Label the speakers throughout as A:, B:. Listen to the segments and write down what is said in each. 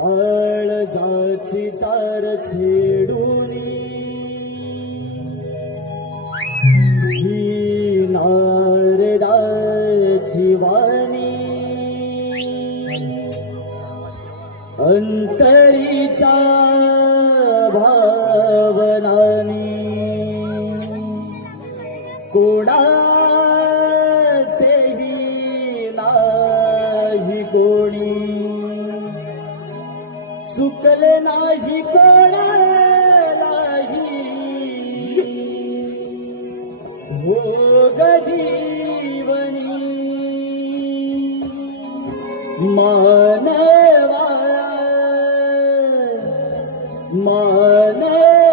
A: काळजाची तार छेडूनी ही नारदाची वाणी. अंतरीच्या भावनानी कोणा शिकले नाही कोणालाही भोग जीवनी मानवा मानवा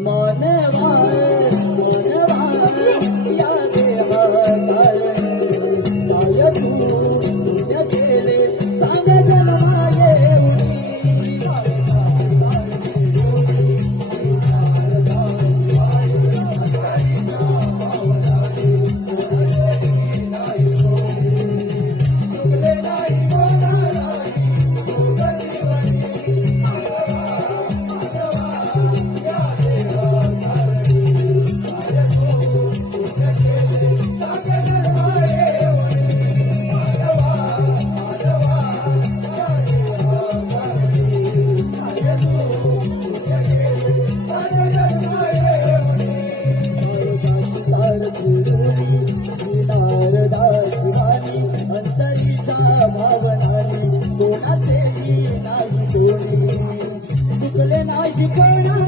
A: जन्माये मुनी मानवा you burn